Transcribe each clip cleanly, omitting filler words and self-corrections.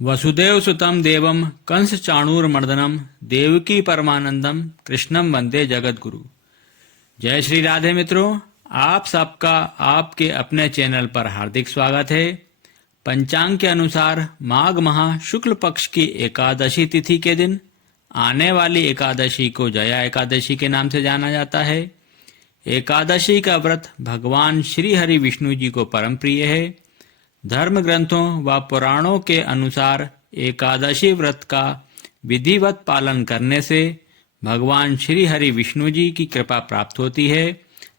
वसुदेव सुतम देवम कंस चाणूरमर्दनम देवकी परमानंदम कृष्णम वंदे जगत गुरु। जय श्री राधे मित्रों, आप सबका आपके अपने चैनल पर हार्दिक स्वागत है। पंचांग के अनुसार माघ माह शुक्ल पक्ष की एकादशी तिथि के दिन आने वाली एकादशी को जया एकादशी के नाम से जाना जाता है। एकादशी का व्रत भगवान श्री हरि विष्णु जी को परम प्रिय है। धर्म ग्रंथों व पुराणों के अनुसार एकादशी व्रत का विधिवत पालन करने से भगवान श्री हरि विष्णु जी की कृपा प्राप्त होती है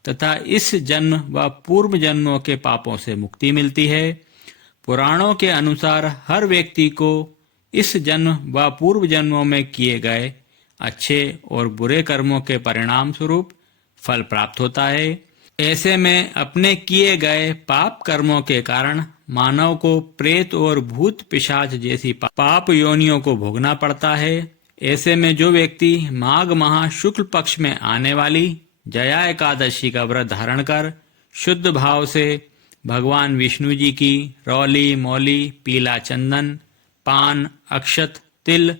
तथा इस जन्म व पूर्व जन्मों के पापों से मुक्ति मिलती है। पुराणों के अनुसार हर व्यक्ति को इस जन्म व पूर्व जन्मों में किए गए अच्छे और बुरे कर्मों के परिणाम स्वरूप फल प्राप्त होता है। ऐसे में अपने किए गए पाप कर्मों के कारण मानव को प्रेत और भूत पिशाच जैसी पाप योनियों को भोगना पड़ता है। ऐसे में जो व्यक्ति माघ माह शुक्ल पक्ष में आने वाली जया एकादशी का व्रत धारण कर शुद्ध भाव से भगवान विष्णु जी की रौली मौली पीला चंदन पान अक्षत तिल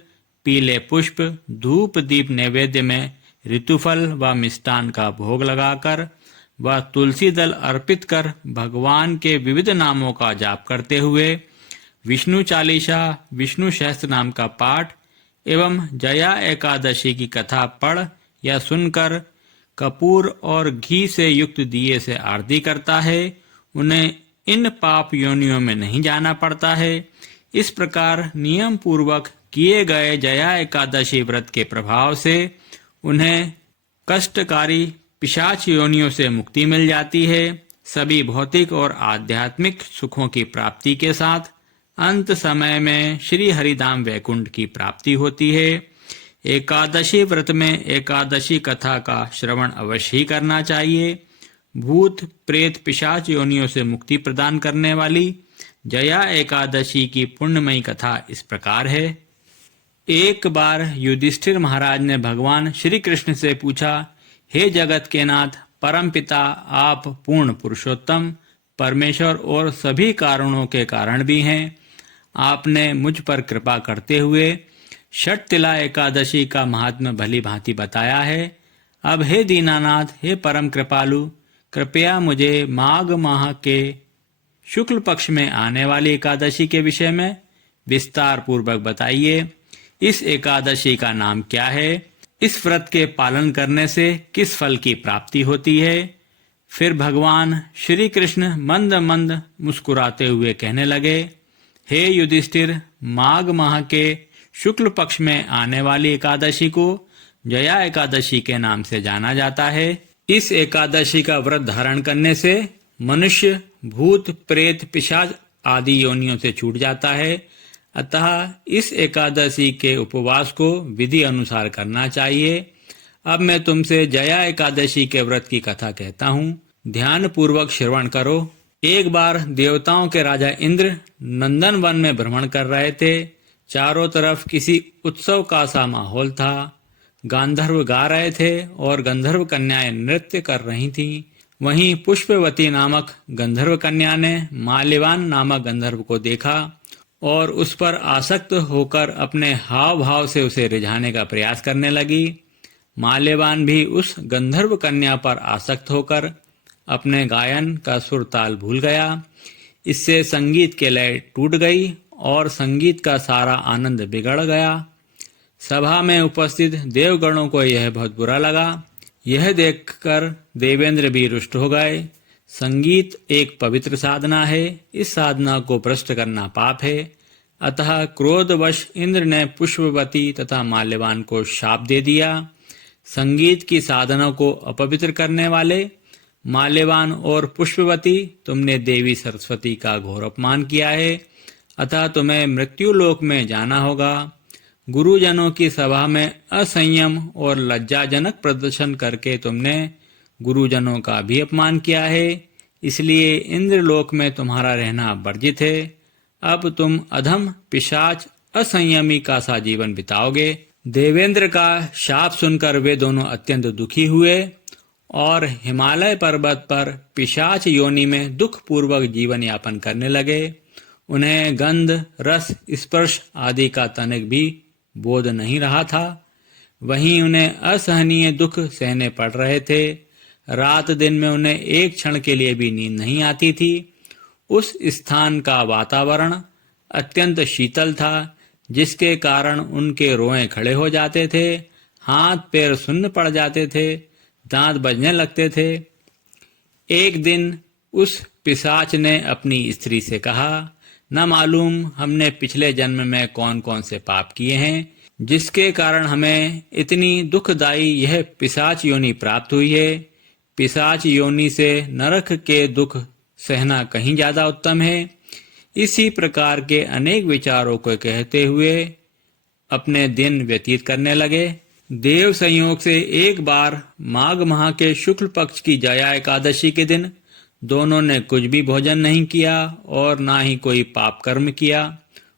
पीले पुष्प धूप दीप नैवेद्य में ऋतुफल व मिष्टान का भोग लगाकर व तुलसी दल अर्पित कर भगवान के विविध नामों का जाप करते हुए विष्णु चालीसा विष्णु सहस्त्र नाम का पाठ एवं जया एकादशी की कथा पढ़ या सुनकर कपूर और घी से युक्त दिए से आरती करता है, उन्हें इन पाप योनियों में नहीं जाना पड़ता है। इस प्रकार नियम पूर्वक किए गए जया एकादशी व्रत के प्रभाव से उन्हें कष्टकारी पिशाच योनियों से मुक्ति मिल जाती है। सभी भौतिक और आध्यात्मिक सुखों की प्राप्ति के साथ अंत समय में श्री हरिधाम वैकुंठ की प्राप्ति होती है। एकादशी व्रत में एकादशी कथा का श्रवण अवश्य ही करना चाहिए। भूत प्रेत पिशाच योनियों से मुक्ति प्रदान करने वाली जया एकादशी की पुण्यमयी कथा इस प्रकार है। एक बार युधिष्ठिर महाराज ने भगवान श्री कृष्ण से पूछा, हे जगत के नाथ परम पिता, आप पूर्ण पुरुषोत्तम परमेश्वर और सभी कारणों के कारण भी हैं। आपने मुझ पर कृपा करते हुए षट तिला एकादशी का महात्म्य भली भांति बताया है। अब हे दीनानाथ, हे परम कृपालु, कृपया मुझे माघ माह के शुक्ल पक्ष में आने वाली एकादशी के विषय में विस्तार पूर्वक बताइए। इस एकादशी का नाम क्या है? इस व्रत के पालन करने से किस फल की प्राप्ति होती है? फिर भगवान श्री कृष्ण मंद मंद मुस्कुराते हुए कहने लगे, हे युधिष्ठिर, माघ माह के शुक्ल पक्ष में आने वाली एकादशी को जया एकादशी के नाम से जाना जाता है। इस एकादशी का व्रत धारण करने से मनुष्य भूत प्रेत पिशाच आदि योनियों से छूट जाता है। अतः इस एकादशी के उपवास को विधि अनुसार करना चाहिए। अब मैं तुमसे जया एकादशी के व्रत की कथा कहता हूँ, ध्यान पूर्वक श्रवण करो। एक बार देवताओं के राजा इंद्र नंदन वन में भ्रमण कर रहे थे। चारों तरफ किसी उत्सव का सा माहौल था। गांधर्व गा रहे थे और गंधर्व कन्याएं नृत्य कर रही थीं। वहीं पुष्पवती नामक गंधर्व कन्या ने माल्यवान नामक गंधर्व को देखा और उस पर आसक्त होकर अपने हाव भाव से उसे रिझाने का प्रयास करने लगी। माल्यवान भी उस गंधर्व कन्या पर आसक्त होकर अपने गायन का सुर ताल भूल गया। इससे संगीत के लय टूट गई और संगीत का सारा आनंद बिगड़ गया। सभा में उपस्थित देवगणों को यह बहुत बुरा लगा। यह देखकर देवेंद्र भी रुष्ट हो गए। संगीत एक पवित्र साधना है, इस साधना को भ्रष्ट करना पाप है। अतः क्रोधवश इंद्र ने पुष्पवती तथा माल्यवान को शाप दे दिया। संगीत की साधना को अपवित्र करने वाले माल्यवान और पुष्पवती, तुमने देवी सरस्वती का घोर अपमान किया है। अतः तुम्हें मृत्युलोक में जाना होगा। गुरुजनों की सभा में असंयम और लज्जाजनक प्रदर्शन करके तुमने गुरुजनों का भी अपमान किया है, इसलिए इंद्रलोक में तुम्हारा रहना वर्जित है। अब तुम अधम पिशाच असंयमी का सा जीवन बिताओगे। देवेंद्र का शाप सुनकर वे दोनों अत्यंत दुखी हुए और हिमालय पर्वत पर पिशाच योनि में दुख पूर्वक जीवन यापन करने लगे। उन्हें गंध, रस, स्पर्श आदि का तनिक भी बोध नहीं रहा था। वहीं उन्हें असहनीय दुख सहने पड़ रहे थे। रात दिन में उन्हें एक क्षण के लिए भी नींद नहीं आती थी। उस स्थान का वातावरण अत्यंत शीतल था, जिसके कारण उनके रोए खड़े हो जाते थे, हाथ पैर सुन्न पड़ जाते थे, दांत बजने लगते थे। एक दिन उस पिशाच ने अपनी स्त्री से कहा, न मालूम हमने पिछले जन्म में कौन कौन से पाप किए हैं, जिसके कारण हमें इतनी दुखदायी यह पिशाच योनि प्राप्त हुई है। पिशाच योनि से नरक के दुख सहना कहीं ज्यादा उत्तम है। इसी प्रकार के अनेक विचारों को कहते हुए अपने दिन व्यतीत करने लगे। देव संयोग से एक बार माघ माह के शुक्ल पक्ष की जया एकादशी के दिन दोनों ने कुछ भी भोजन नहीं किया और ना ही कोई पाप कर्म किया।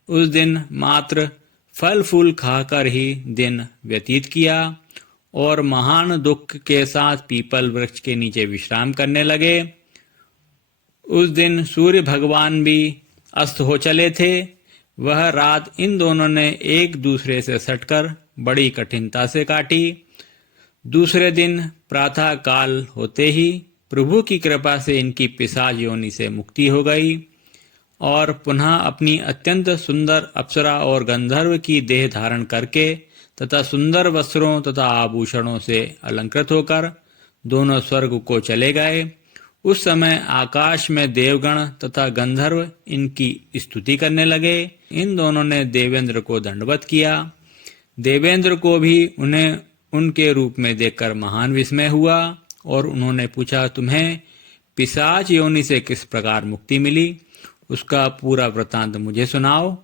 उस दिन मात्र फल फूल खाकर ही दिन व्यतीत किया और महान दुख के साथ पीपल वृक्ष के नीचे विश्राम करने लगे। उस दिन सूर्य भगवान भी अस्त हो चले थे। वह रात इन दोनों ने एक दूसरे से सटकर बड़ी कठिनता से काटी। दूसरे दिन प्रातः काल होते ही प्रभु की कृपा से इनकी पिशाच योनि से मुक्ति हो गई और पुनः अपनी अत्यंत सुंदर अप्सरा और गंधर्व की देह धारण करके तथा सुंदर वस्त्रों तथा आभूषणों से अलंकृत होकर दोनों स्वर्ग को चले गए। उस समय आकाश में देवगण तथा गंधर्व इनकी स्तुति करने लगे। इन दोनों ने देवेंद्र को दंडवत किया। देवेंद्र को भी उन्हें उनके रूप में देखकर महान विस्मय हुआ और उन्होंने पूछा, तुम्हें पिशाच योनि से किस प्रकार मुक्ति मिली? उसका पूरा वृतांत मुझे सुनाओ।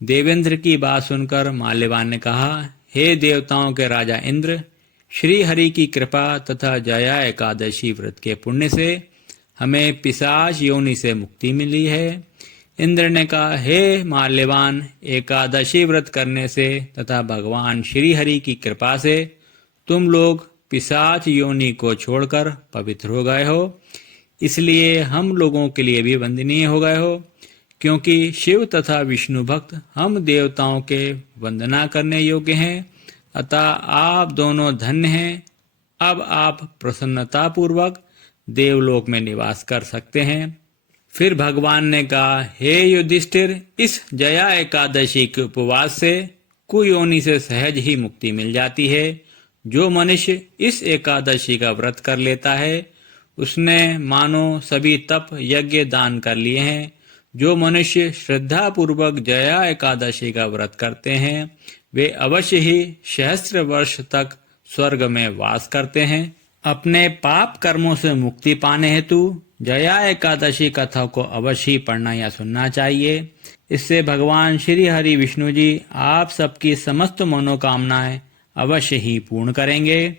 देवेंद्र की बात सुनकर माल्यवान ने कहा, हे देवताओं के राजा इंद्र, श्री हरि की कृपा तथा जया एकादशी व्रत के पुण्य से हमें पिशाच योनि से मुक्ति मिली है। इंद्र ने कहा, हे माल्यवान, एकादशी व्रत करने से तथा भगवान श्री हरि की कृपा से तुम लोग पिशाच योनि को छोड़कर पवित्र हो गए हो, इसलिए हम लोगों के लिए भी वंदनीय हो गए हो, क्योंकि शिव तथा विष्णु भक्त हम देवताओं के वंदना करने योग्य हैं। अतः आप दोनों धन्य हैं। अब आप प्रसन्नता पूर्वक देवलोक में निवास कर सकते हैं। फिर भगवान ने कहा, हे युधिष्ठिर, इस जया एकादशी के उपवास से कुयोनि से सहज ही मुक्ति मिल जाती है। जो मनुष्य इस एकादशी का व्रत कर लेता है उसने मानो सभी तप यज्ञ दान कर लिए हैं। जो मनुष्य श्रद्धा पूर्वक जया एकादशी का व्रत करते हैं वे अवश्य ही सहस्त्र वर्ष तक स्वर्ग में वास करते हैं। अपने पाप कर्मों से मुक्ति पाने हेतु जया एकादशी कथा को अवश्य ही पढ़ना या सुनना चाहिए। इससे भगवान श्री हरि विष्णु जी आप सबकी समस्त मनोकामनाएं अवश्य ही पूर्ण करेंगे।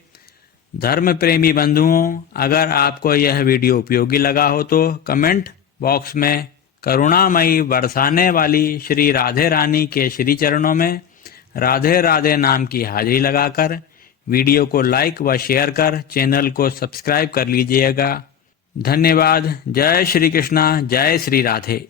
धर्म प्रेमी बंधुओं, अगर आपको यह वीडियो उपयोगी लगा हो तो कमेंट बॉक्स में करुणामयी बरसाने वाली श्री राधे रानी के श्री चरणों में राधे राधे नाम की हाजिरी लगाकर वीडियो को लाइक व शेयर कर चैनल को सब्सक्राइब कर लीजिएगा। धन्यवाद। जय श्री कृष्णा, जय श्री राधे।